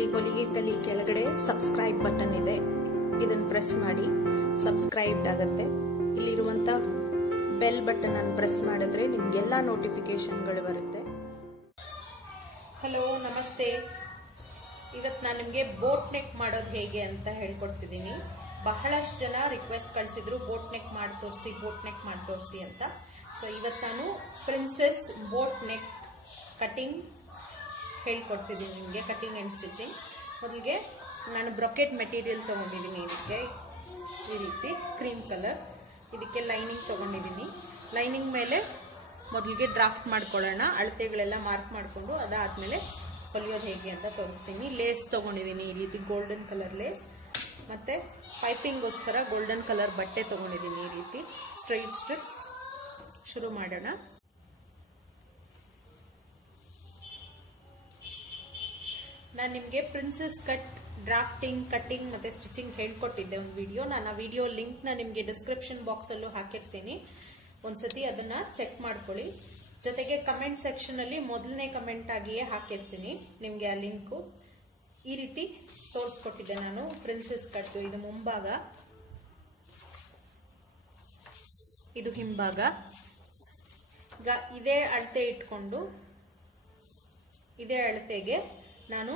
ಇಲ್ಲಿ ಹೊಲಿಗೆ ಕಲಿ ಕೆಳಗಡೆ ಸಬ್ಸ್ಕ್ರೈಬ್ ಬಟನ್ ಇದೆ, ಇದನ್ನು ಪ್ರೆಸ್ ಮಾಡಿ ಸಬ್ಸ್ಕ್ರೈಬ್ಡ್ ಆಗುತ್ತೆ. ಇಲ್ಲಿರುವಂತ ಬೆಲ್ ಬಟನ್ ಅನ್ನು ಪ್ರೆಸ್ ಮಾಡಿದ್ರೆ ನಿಮಗೆಲ್ಲ ನೋಟಿಫಿಕೇಶನ್ಗಳು ಬರುತ್ತೆ. ಹಲೋ, ನಮಸ್ತೆ. ಇವತ್ತು ನಾನು ನಿಮಗೆ ಬೋಟ್ ನೆಕ್ ಮಾಡೋದು ಹೇಗೆ ಅಂತ ಹೇಳ್ಕೊಡ್ತಿದ್ದೀನಿ. ಬಹಳಷ್ಟು ಜನ ರಿಕ್ವೆಸ್ಟ್ ಕಳಿಸಿದ್ರು ಬೋಟ್ ನೆಕ್ ಮಾಡಿ ತೋರಿಸಿ ಅಂತ. ಸೊ ಇವತ್ತು ನಾನು ಪ್ರಿನ್ಸೆಸ್ ಬೋಟ್ ನೆಕ್ ಕಟಿಂಗ್ ಹೇಳ್ಕೊಡ್ತಿದ್ದೀನಿ ನಿಮಗೆ, ಕಟಿಂಗ್ ಆ್ಯಂಡ್ ಸ್ಟಿಚಿಂಗ್. ಮೊದಲಿಗೆ ನಾನು ಬ್ರೊಕೆಟ್ ಮೆಟೀರಿಯಲ್ ತೊಗೊಂಡಿದ್ದೀನಿ. ಇದಕ್ಕೆ ಈ ರೀತಿ ಕ್ರೀಮ್ ಕಲರ್, ಇದಕ್ಕೆ ಲೈನಿಂಗ್ ತೊಗೊಂಡಿದ್ದೀನಿ. ಲೈನಿಂಗ್ ಮೇಲೆ ಮೊದಲಿಗೆ ಡ್ರಾಫ್ಟ್ ಮಾಡ್ಕೊಳ್ಳೋಣ, ಅಳತೆಗಳೆಲ್ಲ ಮಾರ್ಕ್ ಮಾಡಿಕೊಂಡು ಅದಾದಮೇಲೆ ಹೊಲಿಯೋದು ಹೇಗೆ ಅಂತ ತೋರಿಸ್ತೀನಿ. ಲೇಸ್ ತೊಗೊಂಡಿದ್ದೀನಿ, ಈ ರೀತಿ ಗೋಲ್ಡನ್ ಕಲರ್ ಲೇಸ್. ಮತ್ತು ಪೈಪಿಂಗ್ಗೋಸ್ಕರ ಗೋಲ್ಡನ್ ಕಲರ್ ಬಟ್ಟೆ ತೊಗೊಂಡಿದ್ದೀನಿ, ಈ ರೀತಿ ಸ್ಟ್ರೈಟ್ ಸ್ಟ್ರಿಪ್ಸ್. ಶುರು ಮಾಡೋಣ. ನಾನು ನಿಮಗೆ ಪ್ರಿನ್ಸೆಸ್ ಕಟ್ ಡ್ರಾಫ್ಟಿಂಗ್, ಕಟಿಂಗ್ ಮತ್ತು ಸ್ಟಿಚಿಂಗ್ ಹೇಳ್ಕೊಟ್ಟಿದ್ದೆ ಒಂದು ವಿಡಿಯೋ. ನಾನು ಆ ವಿಡಿಯೋ ಲಿಂಕ್ನ ನಿಮಗೆ ಡಿಸ್ಕ್ರಿಪ್ಷನ್ ಬಾಕ್ಸಲ್ಲೂ ಹಾಕಿರ್ತೀನಿ, ಒಂದ್ಸತಿ ಅದನ್ನು ಚೆಕ್ ಮಾಡ್ಕೊಳ್ಳಿ. ಜೊತೆಗೆ ಕಮೆಂಟ್ ಸೆಕ್ಷನಲ್ಲಿ ಮೊದಲನೇ ಕಮೆಂಟ್ ಆಗಿಯೇ ಹಾಕಿರ್ತೀನಿ ನಿಮಗೆ ಆ ಲಿಂಕು. ಈ ರೀತಿ ತೋರಿಸ್ಕೊಟ್ಟಿದ್ದೆ ನಾನು ಪ್ರಿನ್ಸೆಸ್ ಕಟ್. ಇದು ಮುಂಭಾಗ, ಇದು ಹಿಂಭಾಗ. ಈಗ ಇದೇ ಅಳತೆ ಇಟ್ಕೊಂಡು ಇದೇ ಅಳತೆಗೆ ನಾನು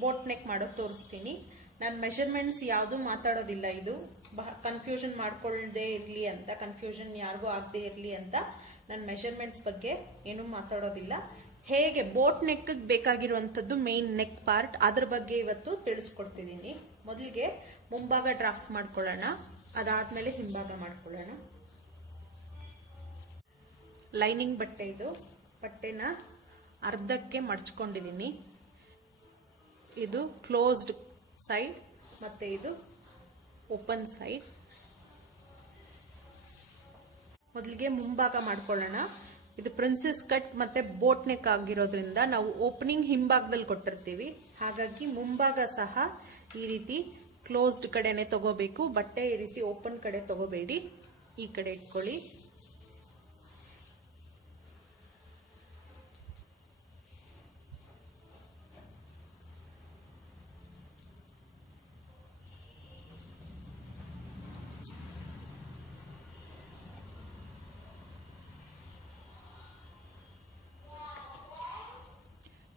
ಬೋಟ್ ನೆಕ್ ಮಾಡೋದು ತೋರಿಸ್ತೀನಿ. ನಾನು ಮೆಷರ್ಮೆಂಟ್ಸ್ ಯಾವುದು ಮಾತಾಡೋದಿಲ್ಲ, ಇದು ಕನ್ಫ್ಯೂಷನ್ ಮಾಡ್ಕೊಳ್ಳದೆ ಇರಲಿ ಅಂತ, ಕನ್ಫ್ಯೂಷನ್ ಯಾರಿಗೂ ಆಗದೆ ಇರಲಿ ಅಂತ ನಾನು ಮೆಷರ್ಮೆಂಟ್ಸ್ ಬಗ್ಗೆ ಏನೂ ಮಾತಾಡೋದಿಲ್ಲ. ಹೇಗೆ ಬೋಟ್ ನೆಕ್ ಬೇಕಾಗಿರುವಂಥದ್ದು ಮೇನ್ ನೆಕ್ ಪಾರ್ಟ್, ಅದ್ರ ಬಗ್ಗೆ ಇವತ್ತು ತಿಳಿಸ್ಕೊಡ್ತಿದ್ದೀನಿ. ಮೊದಲಿಗೆ ಮುಂಭಾಗ ಡ್ರಾಫ್ಟ್ ಮಾಡ್ಕೊಳ್ಳೋಣ, ಅದಾದ್ಮೇಲೆ ಹಿಂಭಾಗ ಮಾಡ್ಕೊಳ್ಳೋಣ. ಲೈನಿಂಗ್ ಬಟ್ಟೆ, ಇದು ಬಟ್ಟೆನ ಅರ್ಧಕ್ಕೆ ಮಡ್ಚ್ಕೊಂಡಿದ್ದೀನಿ. ಇದು ಕ್ಲೋಸ್ಡ್ ಸೈಡ್ ಮತ್ತೆ ಇದು ಓಪನ್ ಸೈಡ್. ಮೊದಲಿಗೆ ಮುಂಭಾಗ ಮಾಡ್ಕೊಳ್ಳೋಣ. ಇದು ಪ್ರಿನ್ಸೆಸ್ ಕಟ್ ಮತ್ತೆ ಬೋಟ್ ನೆಕ್ ಆಗಿರೋದ್ರಿಂದ ನಾವು ಓಪನಿಂಗ್ ಹಿಂಭಾಗದಲ್ಲಿ ಕೊಟ್ಟಿರ್ತೀವಿ, ಹಾಗಾಗಿ ಮುಂಭಾಗ ಸಹ ಈ ರೀತಿ ಕ್ಲೋಸ್ಡ್ ಕಡೆನೆ ತಗೋಬೇಕು. ಬಟ್ಟೆ ಈ ರೀತಿ ಓಪನ್ ಕಡೆ ತಗೋಬೇಡಿ, ಈ ಕಡೆ ಇಟ್ಕೊಳ್ಳಿ.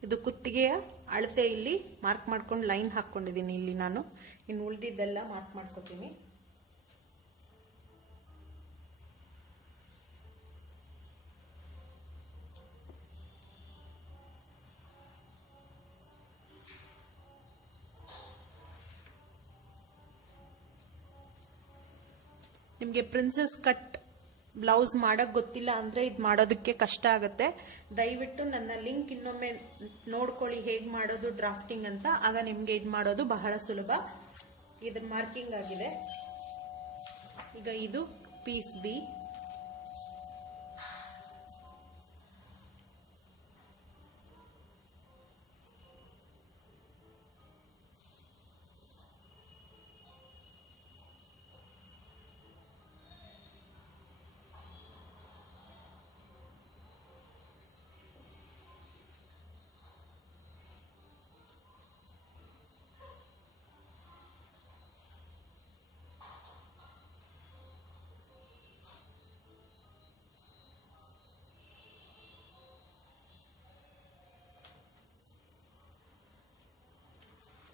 ಇದು ಕುತ್ತಿಗೆಯ ಅಳತೆ ಇಲ್ಲಿ ಮಾರ್ಕ್ ಮಾಡ್ಕೊಂಡು ಲೈನ್ ಹಾಕೊಂಡಿದ್ದೀನಿ ಇಲ್ಲಿ ನಾನು. ಇನ್ನು ಉಳಿದಿದ್ದೆಲ್ಲ ಮಾರ್ಕ್ ಮಾಡ್ಕೊತೀನಿ. ನಿಮಗೆ ಪ್ರಿನ್ಸೆಸ್ ಕಟ್ ಬ್ಲೌಸ್ ಮಾಡಕ್ ಗೊತ್ತಿಲ್ಲ ಅಂದ್ರೆ ಇದು ಮಾಡೋದಕ್ಕೆ ಕಷ್ಟ ಆಗುತ್ತೆ. ದಯವಿಟ್ಟು ನನ್ನ ಲಿಂಕ್ ಇನ್ನೊಮ್ಮೆ ನೋಡ್ಕೊಳ್ಳಿ ಹೇಗೆ ಮಾಡೋದು ಡ್ರಾಫ್ಟಿಂಗ್ ಅಂತ, ಆಗ ನಿಮ್ಗೆ ಇದು ಮಾಡೋದು ಬಹಳ ಸುಲಭ. ಇದ್ರ ಮಾರ್ಕಿಂಗ್ ಆಗಿದೆ. ಈಗ ಇದು ಪೀಸ್ ಬಿ.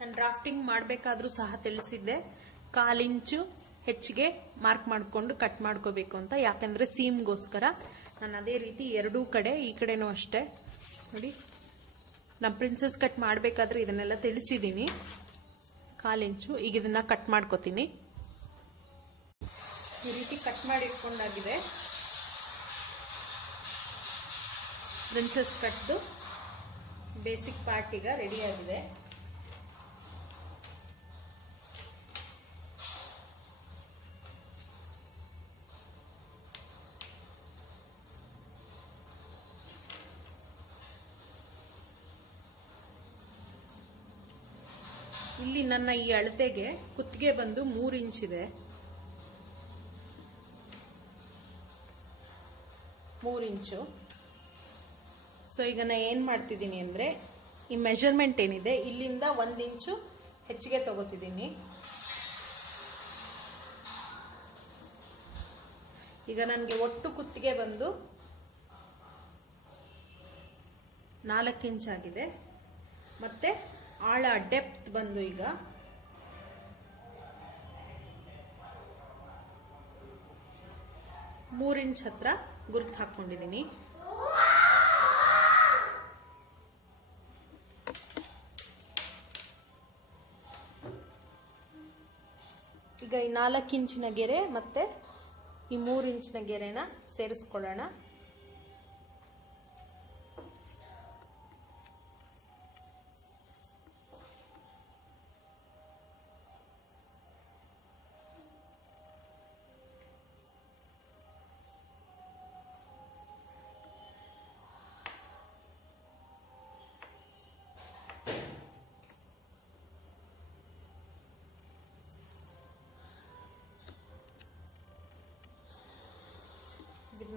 ನಾನು ಡ್ರಾಫ್ಟಿಂಗ್ ಮಾಡಬೇಕಾದ್ರೂ ಸಹ ತಿಳಿಸಿದ್ದೆ, 1/4 ಇಂಚು ಹೆಚ್ಚಿಗೆ ಮಾರ್ಕ್ ಮಾಡಿಕೊಂಡು ಕಟ್ ಮಾಡ್ಕೋಬೇಕು ಅಂತ, ಯಾಕಂದ್ರೆ ಸೀಮ್ಗೋಸ್ಕರ. ನಾನು ಅದೇ ರೀತಿ ಎರಡೂ ಕಡೆ, ಈ ಕಡೆನೂ ಅಷ್ಟೇ ನೋಡಿ. ನಾನು ಪ್ರಿನ್ಸೆಸ್ ಕಟ್ ಮಾಡಬೇಕಾದ್ರೆ ಇದನ್ನೆಲ್ಲ ತಿಳಿಸಿದ್ದೀನಿ. 1/4 ಇಂಚು. ಈಗ ಇದನ್ನ ಕಟ್ ಮಾಡ್ಕೋತೀನಿ. ಈ ರೀತಿ ಕಟ್ ಮಾಡಿ ಇಟ್ಕೊಂಡಾಗಿದೆ. ಪ್ರಿನ್ಸೆಸ್ ಕಟ್ದು ಬೇಸಿಕ್ ಪಾರ್ಟ್ ಈಗ ರೆಡಿ ಆಗಿದೆ. ಇಲ್ಲಿ ನನ್ನ ಈ ಅಳತೆಗೆ ಕುತ್ತಿಗೆ ಬಂದು 3 ಇಂಚ್ ಇದೆ. 3 ಇಂಚು. ಸೊ ಈಗ ನಾನು ಏನು ಮಾಡ್ತಿದ್ದೀನಿ ಅಂದರೆ ಈ ಮೆಜರ್ಮೆಂಟ್ ಏನಿದೆ ಇಲ್ಲಿಂದ 1 ಇಂಚು ಹೆಚ್ಚಿಗೆ ತಗೋತಿದ್ದೀನಿ. ಈಗ ನನಗೆ ಒಟ್ಟು ಕುತ್ತಿಗೆ ಬಂದು 4 ಇಂಚ್ ಆಗಿದೆ. ಮತ್ತೆ ಆಳ ಡೆಪ್ತ್ ಬಂದು ಈಗ 3 ಇಂಚ್ ಹತ್ರ ಗುರುತು ಹಾಕೊಂಡಿದ್ದೀನಿ. ಈಗ ಈ 4 ಇಂಚಿನ ಗೆರೆ ಮತ್ತೆ ಈ 3 ಇಂಚಿನ ಗೆರೆನ ಸೇರಿಸ್ಕೊಳ್ಳೋಣ.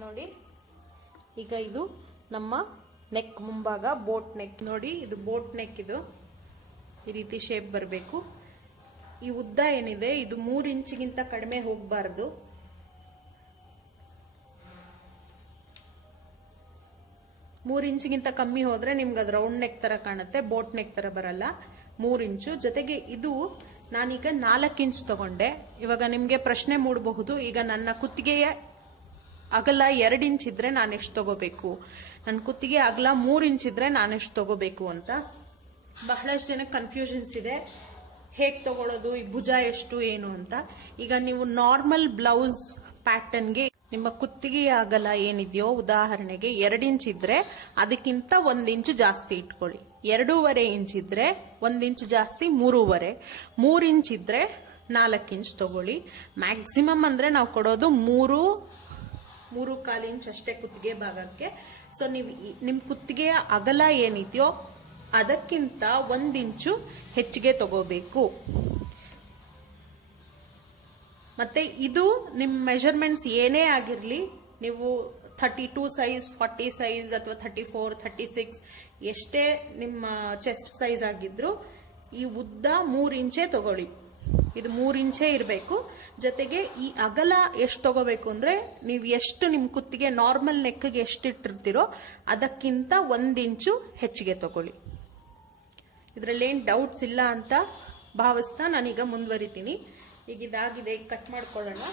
ನೋಡಿ, ಈಗ ಇದು ನಮ್ಮ ನೆಕ್ ಮುಂಭಾಗ, ಬೋಟ್ ನೆಕ್. ನೋಡಿ, ಇದು ಬೋಟ್ ನೆಕ್. ಇದು ಈ ರೀತಿ ಶೇಪ್ ಬರಬೇಕು. ಈ ಉದ್ದ ಏನಿದೆ ಇದು 3 ಇಂಚಿಗಿಂತ ಕಡಿಮೆ ಹೋಗಬಾರ್ದು. ಮೂರು ಇಂಚಿಗಿಂತ ಕಮ್ಮಿ ಹೋದ್ರೆ ನಿಮ್ಗೆ ಅದು ರೌಂಡ್ ನೆಕ್ ತರ ಕಾಣುತ್ತೆ, ಬೋಟ್ ನೆಕ್ ತರ ಬರಲ್ಲ. 3 ಇಂಚು ಜೊತೆಗೆ ಇದು ನಾನೀಗ 4 ಇಂಚ್ ತಗೊಂಡೆ. ಇವಾಗ ನಿಮ್ಗೆ ಪ್ರಶ್ನೆ ಮೂಡಬಹುದು, ಈಗ ನನ್ನ ಕುತ್ತಿಗೆಯ ಅಗಲ 2 ಇಂಚ್ ಇದ್ರೆ ನಾನು ಎಷ್ಟು ತಗೋಬೇಕು, ನನ್ನ ಕುತ್ತಿಗೆ ಅಗಲ 3 ಇಂಚ್ ಇದ್ರೆ ನಾನು ಎಷ್ಟು ತಗೋಬೇಕು ಅಂತ ಬಹಳಷ್ಟು ಜನಕ್ಕೆ ಕನ್ಫ್ಯೂಷನ್ಸ್ ಇದೆ. ಹೇಗೆ ತಗೊಳ್ಳೋದು, ಈ ಭುಜ ಎಷ್ಟು ಏನು ಅಂತ. ಈಗ ನೀವು ನಾರ್ಮಲ್ ಬ್ಲೌಸ್ ಪ್ಯಾಟರ್ನ್ಗೆ ನಿಮ್ಮ ಕುತ್ತಿಗೆಯ ಅಗಲ ಏನಿದೆಯೋ, ಉದಾಹರಣೆಗೆ 2 ಇಂಚ್ ಇದ್ರೆ ಅದಕ್ಕಿಂತ 1 ಇಂಚು ಜಾಸ್ತಿ ಇಟ್ಕೊಳ್ಳಿ. 2.5 ಇಂಚ್ ಇದ್ರೆ 1 ಇಂಚ್ ಜಾಸ್ತಿ 3.5. 3 ಇಂಚ್ ಇದ್ರೆ 4 ಇಂಚ್ ತಗೊಳ್ಳಿ. ಮ್ಯಾಕ್ಸಿಮಮ್ ಅಂದ್ರೆ ನಾವು ಕೊಡೋದು 3.25 ಇಂಚ್ ಅಷ್ಟೇ ಕುತ್ತಿಗೆ ಭಾಗಕ್ಕೆ. ಸೊ ನೀವು ನಿಮ್ ಕುತ್ತಿಗೆಯ ಅಗಲ ಏನಿದೆಯೋ ಅದಕ್ಕಿಂತ 1 ಇಂಚು ಹೆಚ್ಚಿಗೆ ತಗೋಬೇಕು. ಮತ್ತೆ ಇದು ನಿಮ್ ಮೆಜರ್ಮೆಂಟ್ಸ್ ಏನೇ ಆಗಿರ್ಲಿ, ನೀವು 32 ಸೈಜ್, 40 ಸೈಜ್ ಅಥವಾ 34, 36 ಎಷ್ಟೇ ನಿಮ್ಮ ಚೆಸ್ಟ್ ಸೈಜ್ ಆಗಿದ್ರು ಈ ಉದ್ದ 3 ಇಂಚೇ ತಗೊಳ್ಳಿ. ಇದು 3 ಇಂಚೇ ಇರಬೇಕು. ಜೊತೆಗೆ ಈ ಅಗಲ ಎಷ್ಟು ತಗೋಬೇಕು ಅಂದ್ರೆ, ನೀವು ಎಷ್ಟು ನಿಮ್ ಕುತ್ತಿಗೆ ನಾರ್ಮಲ್ ನೆಕ್ಗೆ ಎಷ್ಟು ಇಟ್ಟಿರ್ತೀರೋ ಅದಕ್ಕಿಂತ 1 ಇಂಚು ಹೆಚ್ಚಿಗೆ ತಗೊಳ್ಳಿ. ಇದ್ರಲ್ಲೇನು ಡೌಟ್ಸ್ ಇಲ್ಲ ಅಂತ ಭಾವಿಸ್ತಾ ನಾನೀಗ ಮುಂದುವರಿತೀನಿ. ಈಗ ಇದಾಗಿದೆ, ಕಟ್ ಮಾಡ್ಕೊಳ್ಳೋಣ.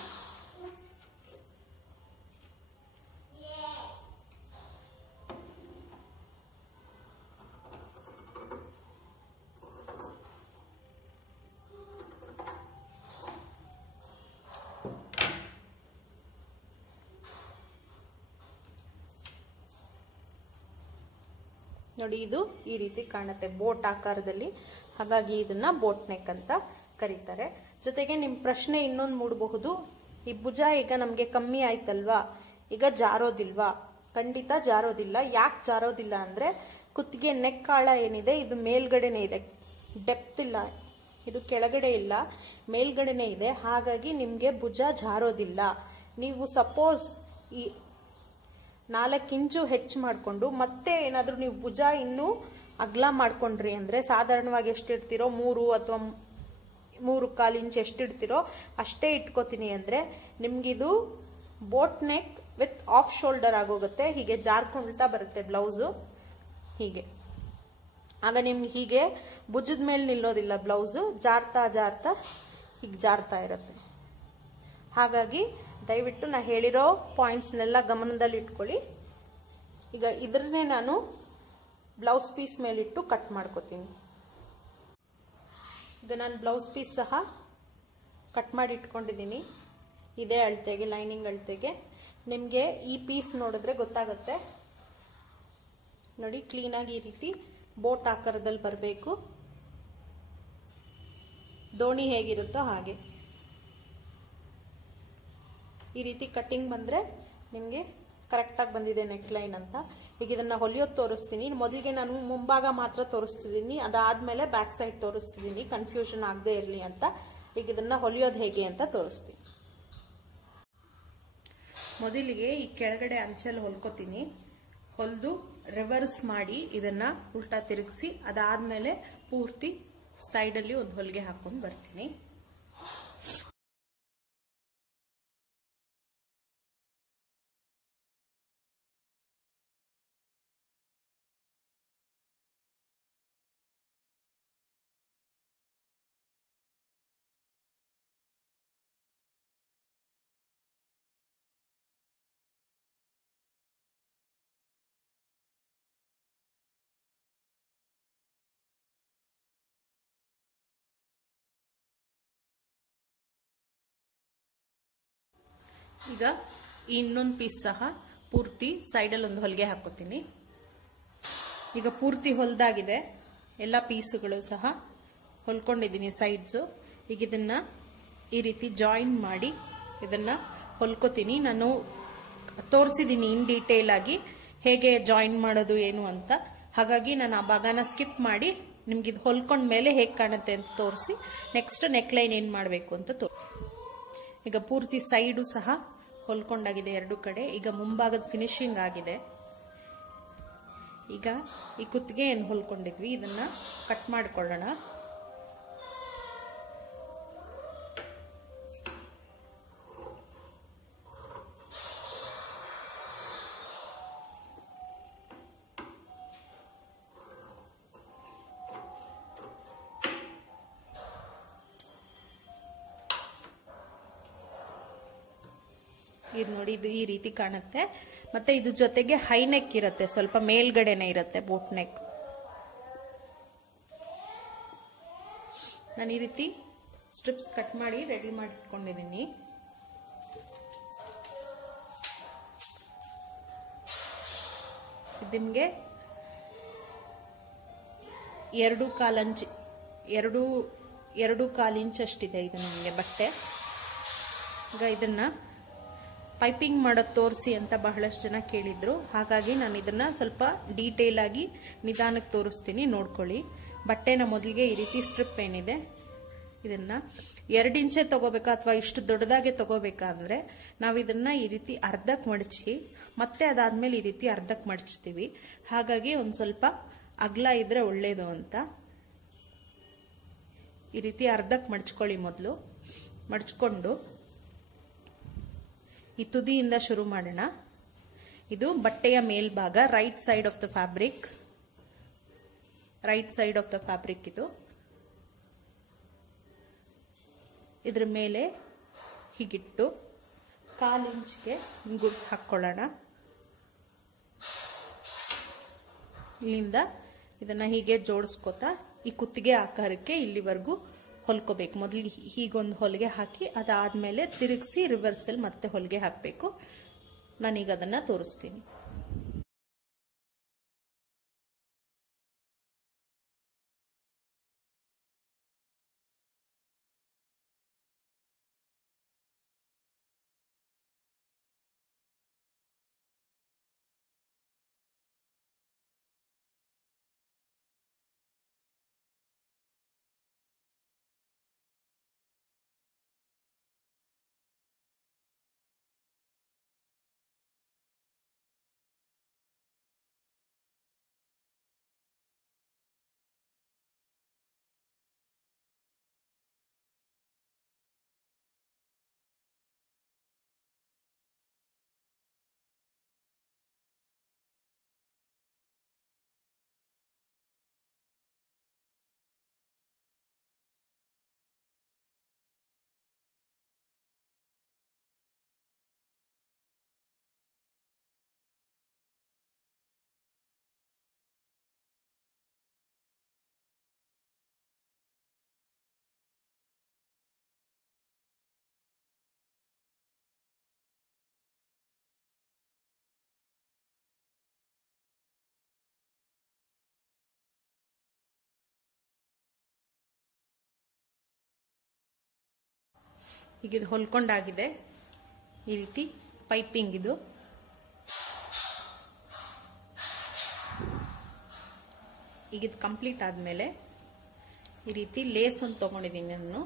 ನೋಡಿ, ಇದು ಈ ರೀತಿ ಕಾಣುತ್ತೆ ಬೋಟ್ ಆಕಾರದಲ್ಲಿ. ಹಾಗಾಗಿ ಇದನ್ನ ಬೋಟ್ ನೆಕ್ ಅಂತ ಕರೀತಾರೆ. ಜೊತೆಗೆ ನಿಮ್ ಪ್ರಶ್ನೆ ಇನ್ನೊಂದು ಮೂಡಬಹುದು, ಈ ಭುಜ ಈಗ ನಮ್ಗೆ ಕಮ್ಮಿ ಆಯ್ತಲ್ವಾ, ಈಗ ಜಾರೋದಿಲ್ವಾ? ಖಂಡಿತ ಜಾರೋದಿಲ್ಲ. ಯಾಕೆ ಜಾರೋದಿಲ್ಲ ಅಂದ್ರೆ, ಕುತ್ತಿಗೆ ನೆಕ್ ಆಳ ಏನಿದೆ ಇದು ಮೇಲ್ಗಡೆನೆ ಇದೆ, ಡೆಪ್ತ್ ಇಲ್ಲ, ಇದು ಕೆಳಗಡೆ ಇಲ್ಲ, ಮೇಲ್ಗಡೆನೆ ಇದೆ. ಹಾಗಾಗಿ ನಿಮ್ಗೆ ಭುಜ ಜಾರೋದಿಲ್ಲ. ನೀವು ಸಪೋಸ್ ಈ 4 ಇಂಚು ಹೆಚ್ಚು ಮಾಡಿಕೊಂಡು ಮತ್ತೆ ಏನಾದರೂ ನೀವು ಭುಜ ಇನ್ನೂ ಅಗಲ ಮಾಡ್ಕೊಂಡ್ರಿ ಅಂದ್ರೆ, ಸಾಧಾರಣವಾಗಿ ಎಷ್ಟಿಡ್ತೀರೋ 3 ಅಥವಾ 3.25 ಇಂಚ್ ಎಷ್ಟಿಡ್ತೀರೋ ಅಷ್ಟೇ ಇಟ್ಕೋತೀನಿ ಅಂದ್ರೆ ನಿಮ್ಗಿದು boat neck with off shoulder ಆಗೋಗುತ್ತೆ. ಹೀಗೆ ಜಾರ್ಕೊಳ್ತಾ ಬರುತ್ತೆ ಬ್ಲೌಸು ಹೀಗೆ. ಆಗ ನಿಮ್ಗೆ ಹೀಗೆ ಭುಜದ ಮೇಲೆ ನಿಲ್ಲೋದಿಲ್ಲ, ಬ್ಲೌಸು ಜಾರ್ತಾ ಜಾರ್ತಾ ಹೀಗೆ ಜಾರ್ತಾ ಇರುತ್ತೆ. ಹಾಗಾಗಿ ದಯವಿಟ್ಟು ನಾ ಹೇಳಿರೋ ಪಾಯಿಂಟ್ಸ್ನೆಲ್ಲ ಗಮನದಲ್ಲಿ ಇಟ್ಕೊಳ್ಳಿ. ಈಗ ಇದ್ರನ್ನೇ ನಾನು ಬ್ಲೌಸ್ ಪೀಸ್ ಮೇಲಿಟ್ಟು ಕಟ್ ಮಾಡ್ಕೋತೀನಿ. ಈಗ ನಾನು ಬ್ಲೌಸ್ ಪೀಸ್ ಸಹ ಕಟ್ ಮಾಡಿ ಇಟ್ಕೊಂಡಿದ್ದೀನಿ ಇದೇ ಅಳತೆಗೆ, ಲೈನಿಂಗ್ ಅಳತೆಗೆ. ನಿಮಗೆ ಈ ಪೀಸ್ ನೋಡಿದ್ರೆ ಗೊತ್ತಾಗುತ್ತೆ ನೋಡಿ, ಕ್ಲೀನಾಗಿ ಈ ರೀತಿ ಬೋಟ್ ಆಕಾರದಲ್ಲಿ ಬರಬೇಕು. ದೋಣಿ ಹೇಗಿರುತ್ತೋ ಹಾಗೆ ಈ ರೀತಿ ಕಟ್ಟಿಂಗ್ ಬಂದ್ರೆ ನಿಮಗೆ ಕರೆಕ್ಟಾಗಿ ಬಂದಿದೆ ನೆಕ್ ಲೈನ್ ಅಂತ. ಈಗ ಇದನ್ನ ಹೊಲಿಯೋದು ತೋರಿಸ್ತೀನಿ. ಮೊದಲಿಗೆ ನಾನು ಮುಂಭಾಗ ಮಾತ್ರ ತೋರಿಸ್ತಿದ್ದೀನಿ, ಅದಾದ್ಮೇಲೆ ಬ್ಯಾಕ್ ಸೈಡ್ ತೋರಿಸ್ತಿದ್ದೀನಿ, ಕನ್ಫ್ಯೂಷನ್ ಆಗದೆ ಇರಲಿ ಅಂತ. ಈಗ ಇದನ್ನ ಹೊಲಿಯೋದು ಹೇಗೆ ಅಂತ ತೋರಿಸ್ತೀನಿ. ಮೊದಲಿಗೆ ಈ ಕೆಳಗಡೆ ಅಂಚಲ್ಲಿ ಹೊಲ್ಕೋತೀನಿ. ಹೊಲಿದು ರಿವರ್ಸ್ ಮಾಡಿ ಇದನ್ನ ಉಲ್ಟಾ ತಿರುಗಿಸಿ ಅದಾದ್ಮೇಲೆ ಪೂರ್ತಿ ಸೈಡಲ್ಲಿ ಒಂದು ಹೊಲಿಗೆ ಹಾಕೊಂಡು ಬರ್ತೀನಿ. ಈಗ ಇನ್ನೊಂದು ಪೀಸ್ ಸಹ ಪೂರ್ತಿ ಸೈಡಲ್ಲಿ ಒಂದು ಹೊಲಿಗೆ ಹಾಕೋತೀನಿ. ಈಗ ಪೂರ್ತಿ ಹೊಲ್ದಾಗಿದೆ, ಎಲ್ಲ ಪೀಸುಗಳು ಸಹ ಹೊಲ್ಕೊಂಡಿದ್ದೀನಿ ಸೈಡ್ಸು. ಈಗ ಇದನ್ನ ಈ ರೀತಿ ಜಾಯಿನ್ ಮಾಡಿ ಇದನ್ನ ಹೊಲ್ಕೋತೀನಿ. ನಾನು ತೋರಿಸಿದ್ದೀನಿ ಇನ್ ಡೀಟೇಲ್ ಆಗಿ ಹೇಗೆ ಜಾಯಿನ್ ಮಾಡೋದು ಏನು ಅಂತ. ಹಾಗಾಗಿ ನಾನು ಆ ಭಾಗನ ಸ್ಕಿಪ್ ಮಾಡಿ ನಿಮ್ಗೆ ಇದು ಹೊಲ್ಕೊಂಡ ಮೇಲೆ ಹೇಗೆ ಕಾಣುತ್ತೆ ಅಂತ ತೋರಿಸಿ ನೆಕ್ಸ್ಟ್ ನೆಕ್ ಲೈನ್ ಏನು ಮಾಡಬೇಕು ಅಂತ ಈಗ ಪೂರ್ತಿ ಸೈಡು ಸಹ ಹೊಲ್ಕೊಂಡಾಗಿದೆ ಎರಡು ಕಡೆ. ಈಗ ಮುಂಭಾಗದ ಫಿನಿಶಿಂಗ್ ಆಗಿದೆ. ಈಗ ಈ ಕುತ್ತಿಗೆ ಏನು ಹೊಲ್ಕೊಂಡಿದ್ವಿ ಇದನ್ನ ಕಟ್ ಮಾಡ್ಕೊಳ್ಳೋಣ. ಇದು ನೋಡಿ, ಇದು ಈ ರೀತಿ ಕಾಣುತ್ತೆ. ಮತ್ತೆ ಇದು ಜೊತೆಗೆ ಹೈ ನೆಕ್ ಇರುತ್ತೆ, ಸ್ವಲ್ಪ ಮೇಲ್ಗಡೆನೆ ಇರುತ್ತೆ ಬೋಟ್ ನೆಕ್. ನಾನು ಈ ರೀತಿ ಸ್ಟ್ರಿಪ್ಸ್ ಕಟ್ ಮಾಡಿ ರೆಡಿ ಮಾಡಿ ಇಟ್ಕೊಂಡಿದ್ದೀನಿ. ನಿಮ್ಗೆ 2.25 ಇಂಚ್ ಅಷ್ಟಿದೆ ಇದು ನಿಮಗೆ ಬಟ್ಟೆ. ಈಗ ಇದನ್ನ ಪೈಪಿಂಗ್ ಮಾಡೋದು ತೋರಿಸಿ ಅಂತ ಬಹಳಷ್ಟು ಜನ ಕೇಳಿದ್ರು. ಹಾಗಾಗಿ ನಾನು ಇದನ್ನ ಸ್ವಲ್ಪ ಡೀಟೇಲ್ ಆಗಿ ನಿಧಾನಕ್ಕೆ ತೋರಿಸ್ತೀನಿ, ನೋಡ್ಕೊಳ್ಳಿ. ಬಟ್ಟೆನ ಮೊದಲಿಗೆ ಈ ರೀತಿ ಸ್ಟ್ರಿಪ್ ಏನಿದೆ ಇದನ್ನ 2 ಇಂಚೆ ತಗೋಬೇಕಾ ಅಥವಾ ಇಷ್ಟು ದೊಡ್ಡದಾಗೆ ತಗೋಬೇಕಾದ್ರೆ ನಾವು ಇದನ್ನ ಈ ರೀತಿ ಅರ್ಧಕ್ಕೆ ಮಡಚಿ ಮತ್ತೆ ಅದಾದ್ಮೇಲೆ ಈ ರೀತಿ ಅರ್ಧಕ್ಕೆ ಮಡಚ್ತೀವಿ. ಹಾಗಾಗಿ ಒಂದ್ ಸ್ವಲ್ಪ ಅಗಲ ಇದ್ರೆ ಒಳ್ಳೇದು ಅಂತ ಈ ರೀತಿ ಅರ್ಧಕ್ಕೆ ಮಡಚ್ಕೊಳ್ಳಿ. ಮೊದಲು ಮಡಚ್ಕೊಂಡು ಈ ತುದಿಯಿಂದ ಶುರು ಮಾಡೋಣ. ಇದು ಬಟ್ಟೆಯ ಮೇಲ್ಭಾಗ, right side of the fabric. ಇದು ಇದ್ರ ಮೇಲೆ ಹೀಗಿಟ್ಟು 1/4 ಇಂಚ್ಗೆ ಗುರ್ತು ಹಾಕೊಳ್ಳೋಣ. ಇಲ್ಲಿಂದ ಇದನ್ನ ಹೀಗೆ ಜೋಡಿಸ್ಕೋತಾ ಈ ಕುತ್ತಿಗೆ ಆಕಾರಕ್ಕೆ ಇಲ್ಲಿವರೆಗೂ ಹೊಲ್ಕೋಬೇಕು. ಮೊದಲಿಗೆ ಹೀಗೊಂದು ಹೊಲಿಗೆ ಹಾಕಿ ಅದಾದ್ಮೇಲೆ ತಿರುಗಿಸಿ ರಿವರ್ಸಲ್ ಮತ್ತೆ ಹೊಲಿಗೆ ಹಾಕಬೇಕು. ನಾನೀಗ ಅದನ್ನ ತೋರಿಸ್ತೀನಿ. ಈಗ ಇದು ಹೊಲ್ಕೊಂಡಾಗಿದೆ. ಈ ರೀತಿ ಪೈಪಿಂಗ್ ಇದು. ಈಗ ಇದು ಕಂಪ್ಲೀಟ್ ಆದ್ಮೇಲೆ ಈ ರೀತಿ ಲೇಸ್ ಒಂದು ತಗೊಂಡಿದ್ದೀನಿ ನಾನು.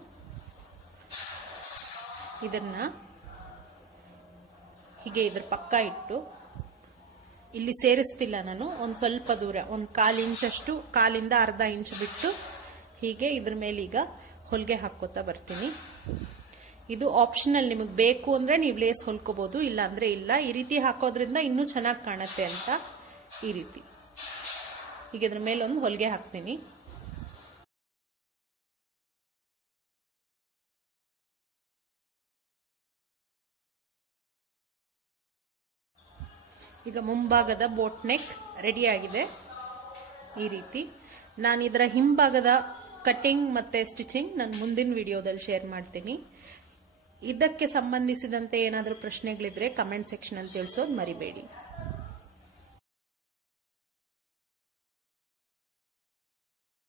ಇದನ್ನ ಹೀಗೆ ಇದ್ರ ಪಕ್ಕ ಇಟ್ಟು ಇಲ್ಲಿ ಸೇರಿಸ್ತಿಲ್ಲ ನಾನು, ಒಂದು ಸ್ವಲ್ಪ ದೂರ, ಒಂದು 1/4 ಇಂಚಷ್ಟು, 1/4 ಅರ್ಧ ಇಂಚ್ ಬಿಟ್ಟು ಹೀಗೆ ಇದ್ರ ಮೇಲೆ ಈಗ ಹೊಲಿಗೆ ಹಾಕೋತಾ ಬರ್ತೀನಿ. ಇದು ಆಪ್ಷನಲ್, ನಿಮಗೆ ಬೇಕು ಅಂದ್ರೆ ನೀವು ಲೇಸ್ ಹೊಲ್ಕೋಬಹುದು, ಇಲ್ಲ ಅಂದ್ರೆ ಇಲ್ಲ. ಈ ರೀತಿ ಹಾಕೋದ್ರಿಂದ ಇನ್ನೂ ಚೆನ್ನಾಗಿ ಕಾಣುತ್ತೆ ಅಂತ ಈ ರೀತಿ ಈಗ ಇದ್ರ ಮೇಲೆ ಒಂದು ಹೊಲಿಗೆ ಹಾಕ್ತೀನಿ. ಈಗ ಮುಂಭಾಗದ ಬೋಟ್ ನೆಕ್ ರೆಡಿ ಆಗಿದೆ. ಈ ರೀತಿ ನಾನು ಇದರ ಹಿಂಭಾಗದ ಕಟಿಂಗ್ ಮತ್ತೆ ಸ್ಟಿಚಿಂಗ್ ನಾನು ಮುಂದಿನ ವಿಡಿಯೋದಲ್ಲಿ ಶೇರ್ ಮಾಡ್ತೀನಿ. ಇದಕ್ಕೆ ಸಂಬಂಧಿಸಿದಂತೆ ಏನಾದರೂ ಪ್ರಶ್ನೆಗಳಿದ್ರೆ ಕಮೆಂಟ್ ಸೆಕ್ಷನ್ ಅಲ್ಲಿ ತಿಳಿಸೋದು ಮರಿಬೇಡಿ.